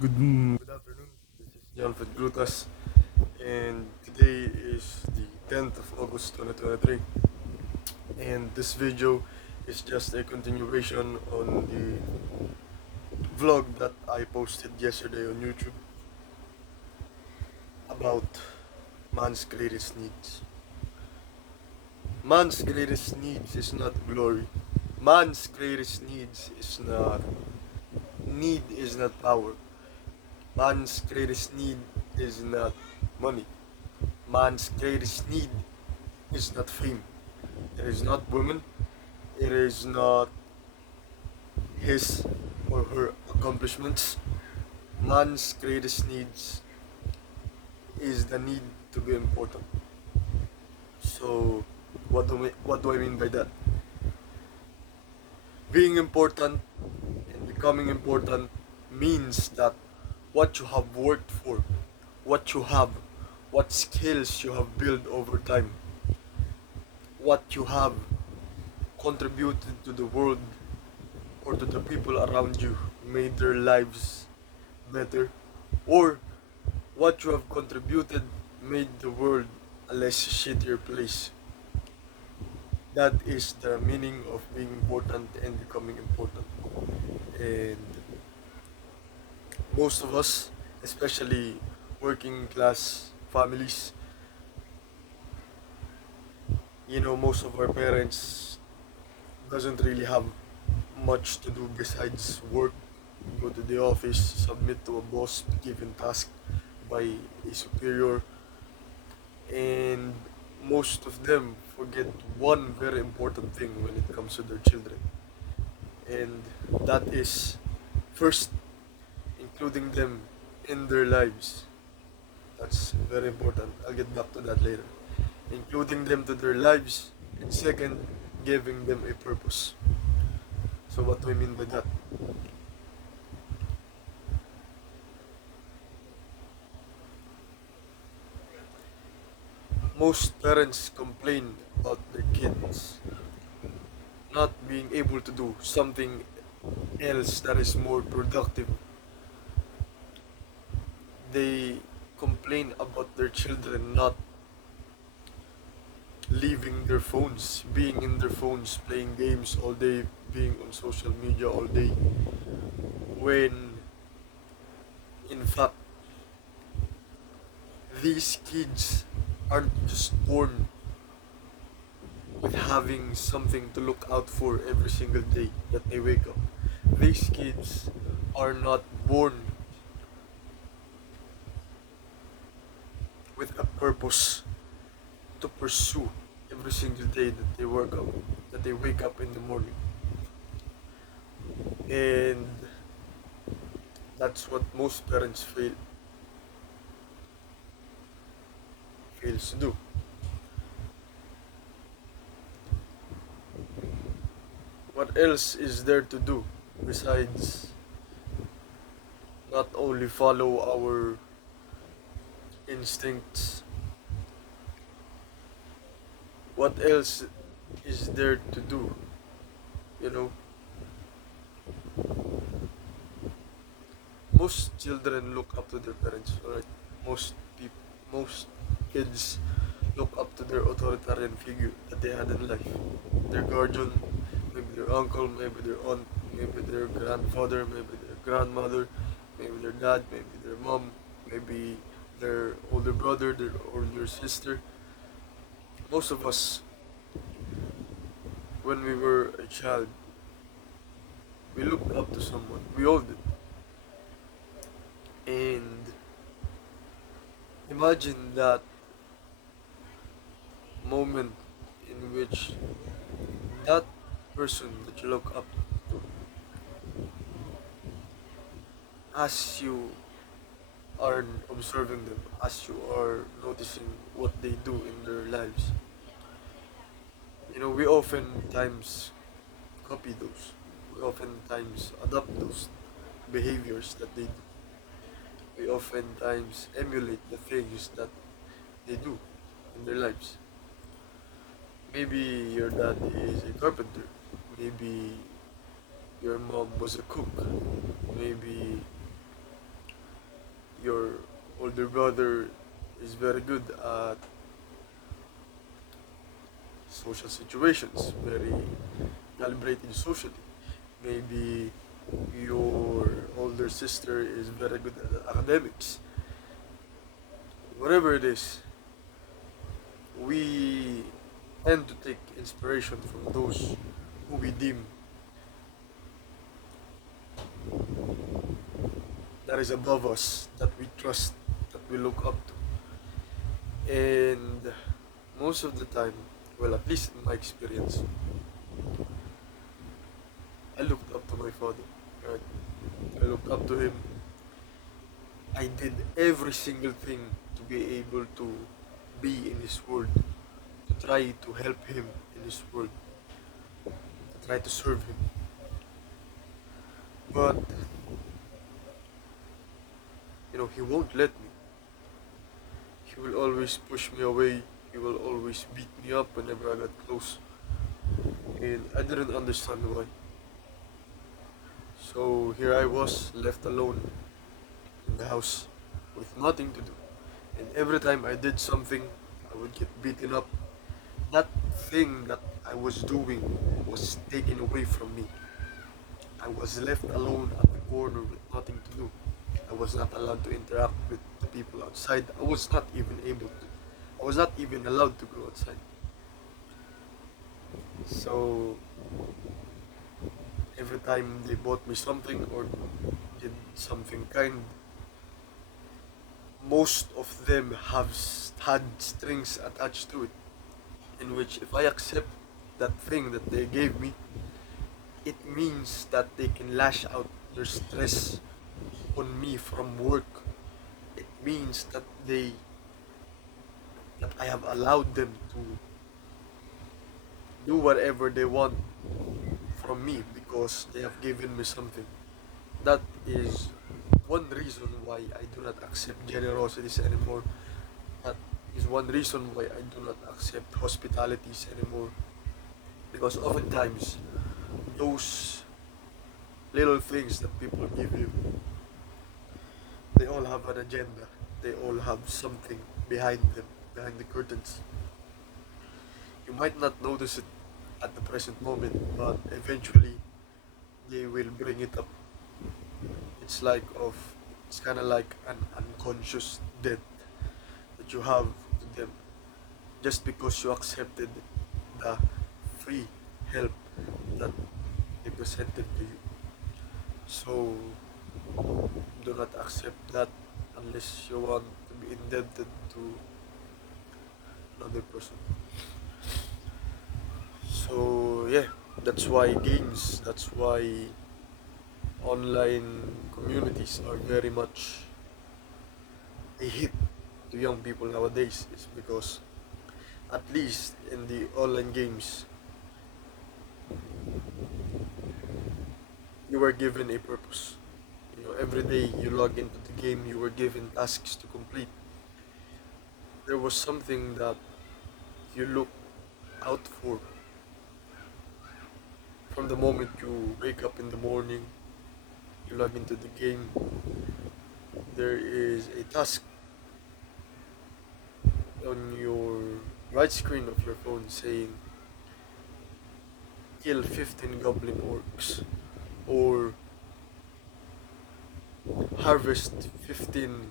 Good afternoon. This is John Grutas, and today is the 10th of August 2023. And this video is just a continuation on the vlog that I posted yesterday on YouTube about man's greatest needs. Man's greatest needs is not glory. Man's greatest needs is not need is not power. Man's greatest need is not money. Man's greatest need is not fame. It is not women. It is not his or her accomplishments. Man's greatest needs is the need to be important. So, what do I mean by that? Being important and becoming important means that what you have worked for, what you have, what skills you have built over time, what you have contributed to the world or to the people around you, made their lives better, or what you have contributed made the world a less shittier place. That is the meaning of being important and becoming important. And most of us, especially working class families, most of our parents doesn't really have much to do besides work, go to the office, submit to a boss, given task by a superior, and most of them forget one very important thing when it comes to their children, and that is first including them in their lives. That's very important. I'll get back to that later. Including them to their lives, and second, giving them a purpose. So what do I mean by that? Most parents complain about their kids not being able to do something else that is more productive. They complain about their children not leaving their phones, being in their phones, playing games all day, being on social media all day, when in fact these kids aren't just born with having something to look out for every single day that they wake up. These kids are not born with a purpose to pursue every single day that they work up, that they wake up in the morning. And that's what most parents fails to do. What else is there to do besides not only follow our instincts? What else is there to do? You know, most children look up to their parents, right? Most kids look up to their authoritarian figure that they had in life. Their guardian, maybe their uncle, maybe their aunt, maybe their grandfather, maybe their grandmother, maybe their dad, maybe their mom, maybe their older brother, their older sister. Most of us, when we were a child, we looked up to someone. We all did. And imagine that moment in which that person that you look up to, as you are observing them, as you are noticing what they do in their lives, we oftentimes copy those. We oftentimes adopt those behaviors that they do. We oftentimes emulate the things that they do in their lives. Maybe your dad is a carpenter. Maybe your mom was a cook. Maybe older brother is very good at social situations, very calibrated socially. Maybe your older sister is very good at academics. Whatever it is, we tend to take inspiration from those who we deem that is above us, that we trust, that we look up to. And most of the time, well, at least in my experience, I looked up to my father. Right? I looked up to him. I did every single thing to be able to be in his world, to try to help him in his world, to try to serve him. But he won't let me. He will always push me away. He will always beat me up whenever I got close. And I didn't understand why. So here I was, left alone in the house with nothing to do. And every time I did something, I would get beaten up. That thing that I was doing was taken away from me. I was left alone at the corner with nothing to do. I was not allowed to interact with the people outside. I was not even able to. I was not even allowed to go outside. So every time they bought me something or did something kind, most of them have had strings attached to it. In which, if I accept that thing that they gave me, it means that they can lash out their stress on me from work. It means that I have allowed them to do whatever they want from me because they have given me something. That is one reason why I do not accept generosities anymore. That is one reason why I do not accept hospitalities anymore. Because oftentimes, those little things that people give you, they all have an agenda. They all have something behind them, behind the curtains. You might not notice it at the present moment, but eventually they will bring it up. It's like of it's kind of like an unconscious debt that you have to them just because you accepted the free help that they presented to you. So do not accept that unless you want to be indebted to another person. So yeah, that's why games, that's why online communities are very much a hit to young people nowadays. Is because at least in the online games, you were given a purpose. Every day you log into the game, you were given tasks to complete. There was something that you look out for from the moment you wake up in the morning, you log into the game. There is a task on your right screen of your phone saying kill 15 goblin orcs or harvest 15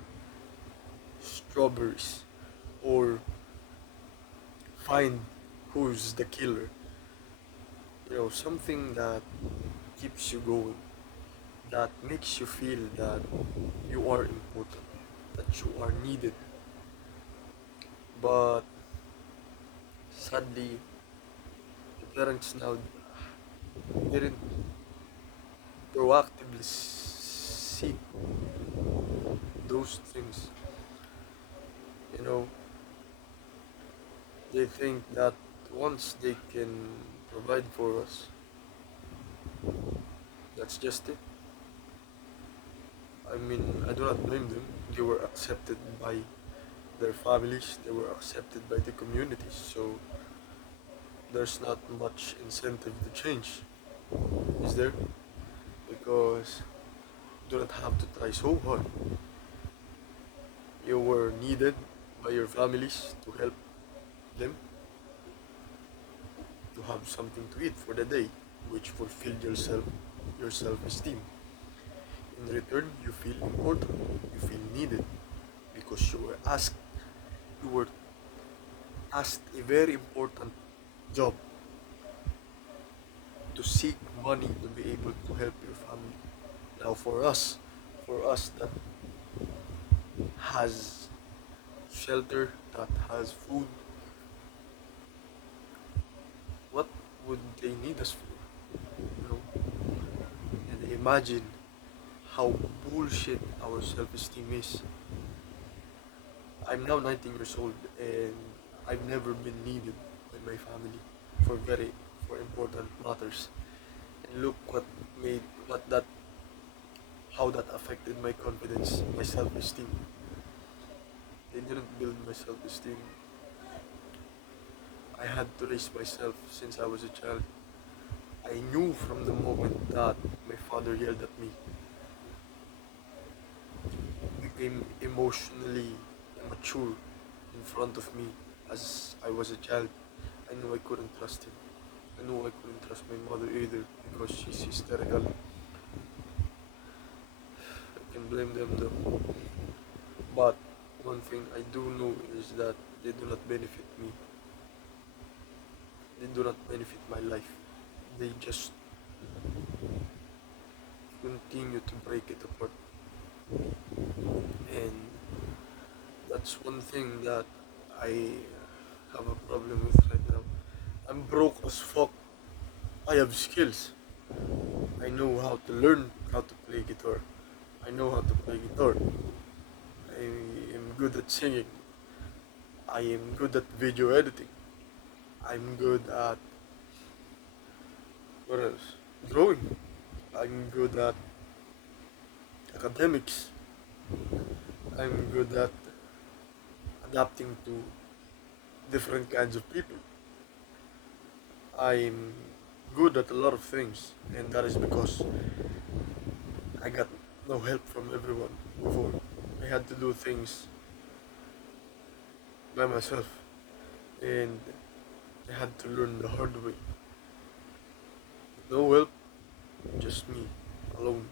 strawberries or find who's the killer. Something that keeps you going, that makes you feel that you are important, that you are needed. But sadly, the parents now didn't proactively seek those things. You know, they think that once they can provide for us, that's just it. I mean, I do not blame them. They were accepted by their families, they were accepted by the communities, so there's not much incentive to change, is there? Because you do not have to try so hard. You were needed by your families to help them to have something to eat for the day, which fulfilled your self-esteem. In return, you feel important, you feel needed because you were asked a very important job to seek money to be able to help your family. Now for us that has shelter, that has food, what would they need us for? You know? And imagine how bullshit our self-esteem is. I'm now 19 years old and I've never been needed by my family for very for important matters. And look made what that how that affected my confidence, my self-esteem. They didn't build my self-esteem. I had to raise myself since I was a child. I knew from the moment that my father yelled at me, became emotionally immature in front of me as I was a child. I knew I couldn't trust him. I knew I couldn't trust my mother either because she's hysterical. I can blame them though. But one thing I do know is that they do not benefit me. They do not benefit my life. They just continue to break it apart. And that's one thing that I have a problem with right now. I'm broke as fuck. I have skills. I know how to learn how to play guitar. I know how to play guitar. I am good at singing. I am good at video editing. I'm good at what else? Drawing. I'm good at academics. I'm good at adapting to different kinds of people. I'm good at a lot of things, and that is because I got no help from everyone before. I had to do things by myself, and I had to learn the hard way. No help, just me, alone.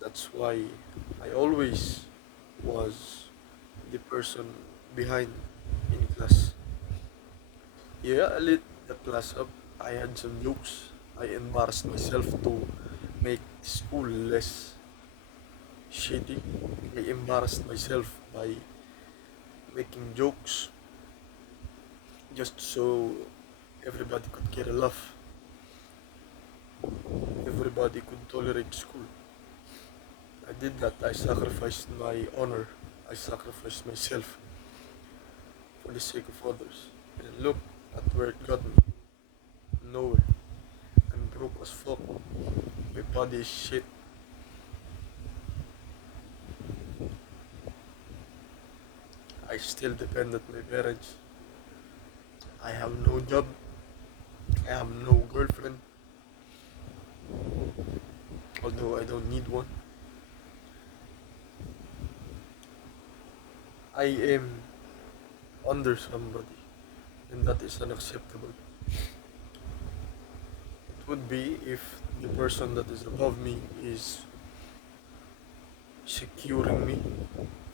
That's why I always was the person behind in class. Yeah, I lit the class up. I had some jokes. I embarrassed myself to make school less shitty. I embarrassed myself by making jokes just so everybody could get a laugh. Everybody could tolerate school. I did that. I sacrificed my honor. I sacrificed myself for the sake of others. And look at where it got me. Nowhere. I'm broke as fuck. My body is shit. I still depend on my parents. I have no job. I have no girlfriend. Although I don't need one. I am under somebody. And that is unacceptable. It would be if the person that is above me is securing me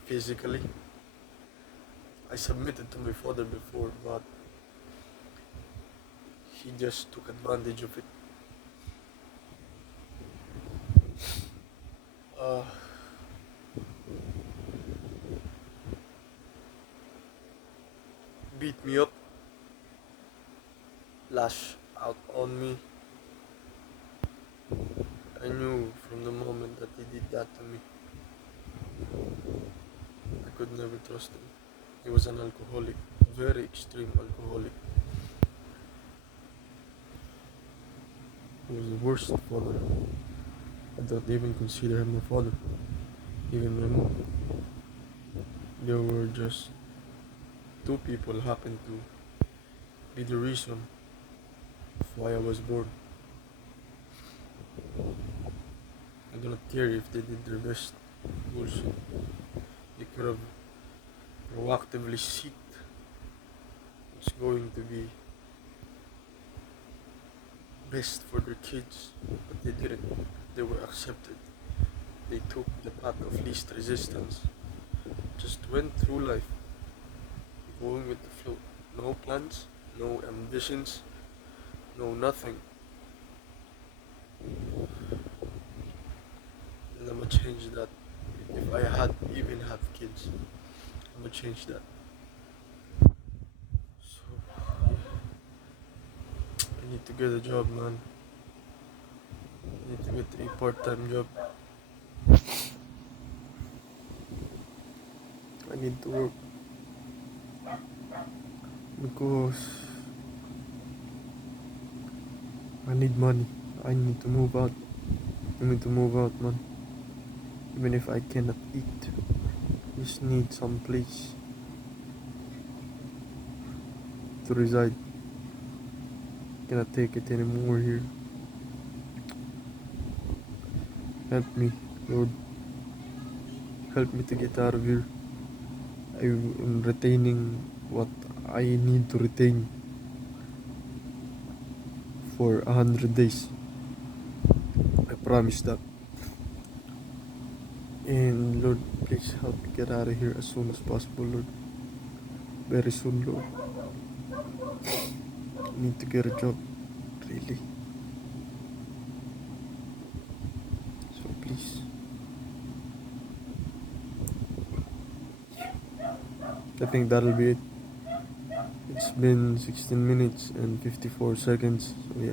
physically. I submitted to my father before, but he just took advantage of it. Uh, Beat me up, lash out on me. I knew from the moment that he did that to me, I could never trust him. He was an alcoholic, very extreme alcoholic. He was the worst father. I don't even consider him a father. Even my mom. There were just two people happened to be the reason of why I was born. I do not care if they did their best. Bullshit. They could have proactively seeked what's going to be best for their kids, but they didn't. They were accepted. They took the path of least resistance. Just went through life, going with the flow. No plans, no ambitions, no nothing. And I'ma change that. If I had even have kids, I'ma change that. So I need to get a job, man. I need to get a part-time job. I need to work because I need money. I need to move out. I need to move out, man. Even if I cannot eat, just need some place to reside. Cannot take it anymore here. Help me, Lord. Help me to get out of here. I am retaining what I need to retain for 100 days. I promise that. And Lord, please help me get out of here as soon as possible, Lord. Very soon, Lord. I need to get a job, really. So please. I think that'll be it. It's been 16 minutes and 54 seconds. So yeah.